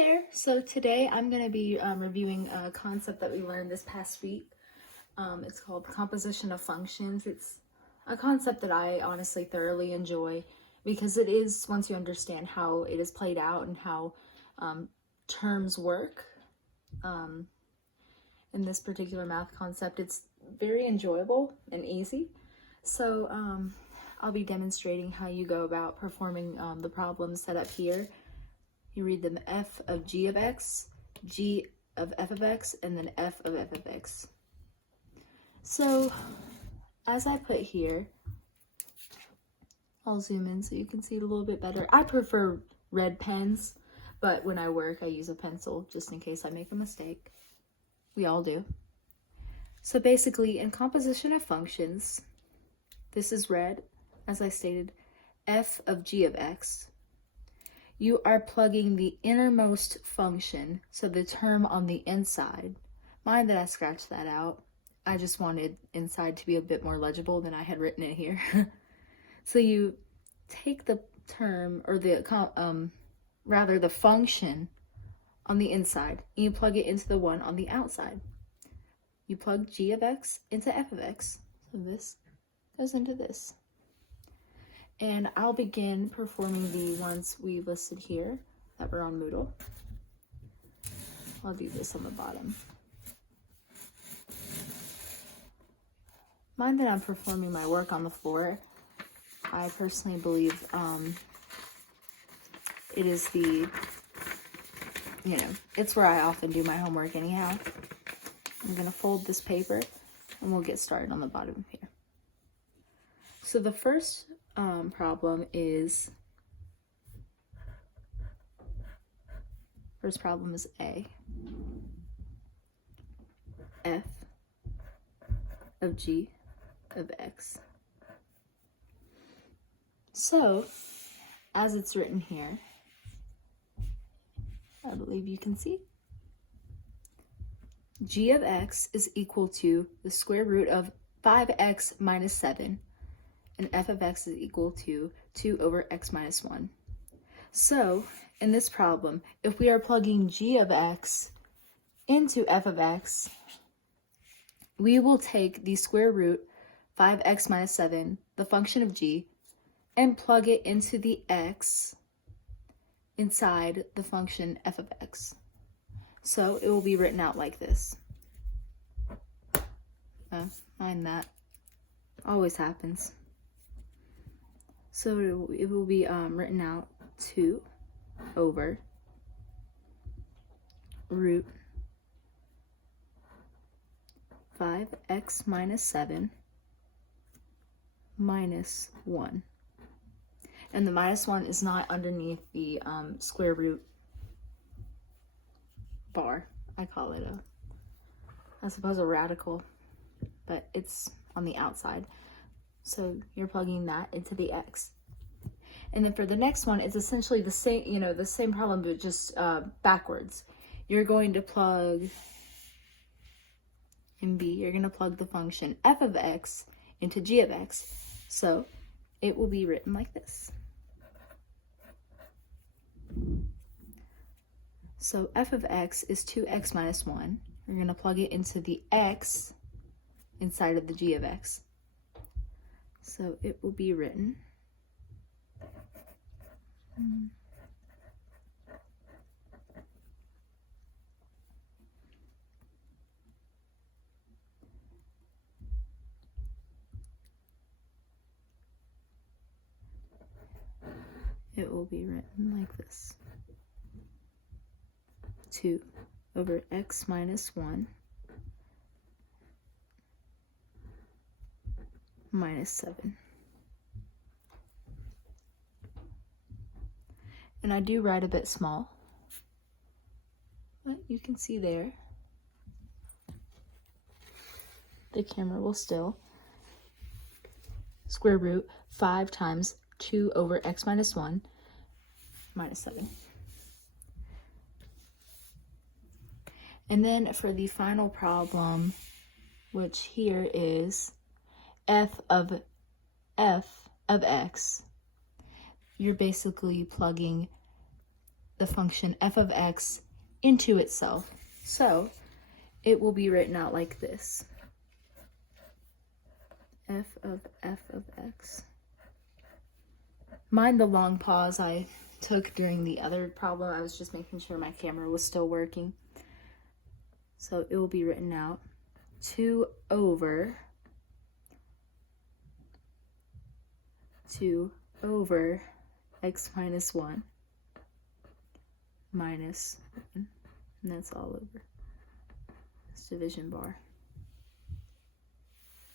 there. So today I'm going to be reviewing a concept that we learned this past week. It's called composition of functions. It's a concept that I honestly thoroughly enjoy because it is, once you understand how it is played out and how terms work in this particular math concept, it's very enjoyable and easy. So I'll be demonstrating how you go about performing the problems set up here. You read them f of g of x, g of f of x, and then f of x. So as I put here, I'll zoom in so you can see it a little bit better. I prefer red pens, but when I work, I use a pencil just in case I make a mistake. We all do. So basically, in composition of functions, this is red, as I stated, f of g of x. You are plugging the innermost function, so the term on the inside. Mind that I scratched that out. I just wanted inside to be a bit more legible than I had written it here. So you take the term, or the function on the inside, and you plug it into the one on the outside. You plug g of x into f of x. So this goes into this. And I'll begin performing the ones we listed here that were on Moodle. I'll do this on the bottom. Mind that I'm performing my work on the floor. I personally believe it is it's where I often do my homework anyhow. I'm gonna fold this paper and we'll get started on the bottom here. So the first problem is A. F of g of x. So, as it's written here, I believe you can see, g of x is equal to the square root of 5x minus 7, and f of x is equal to 2 over x minus 1. So, in this problem, if we are plugging g of x into f of x, we will take the square root 5x minus 7, the function of g, and plug it into the x inside the function f of x. So it will be written out like this. Mind that. Always happens. So it will be written out 2 over root 5x minus 7 minus 1. And the minus 1 is not underneath the square root bar. I call it I suppose a radical, but it's on the outside. So you're plugging that into the x. And then for the next one, it's essentially the same, the same problem, but just backwards. You're going to plug, in B, you're going to plug the function f of x into g of x. So it will be written like this. So f of x is 2x minus 1. We're going to plug it into the x inside of the g of x. So it will be written like this. 2 over x minus 1 minus 7. And I do write a bit small, but you can see there. The camera will still. Square root 5 times 2 over x minus 1 minus 7. And then for the final problem, which here is f of x, you're basically plugging the function f of x into itself. So it will be written out like this. F of x. Mind the long pause I took during the other problem. I was just making sure my camera was still working. So it will be written out 2 over x minus 1 minus 1. And that's all over this division bar.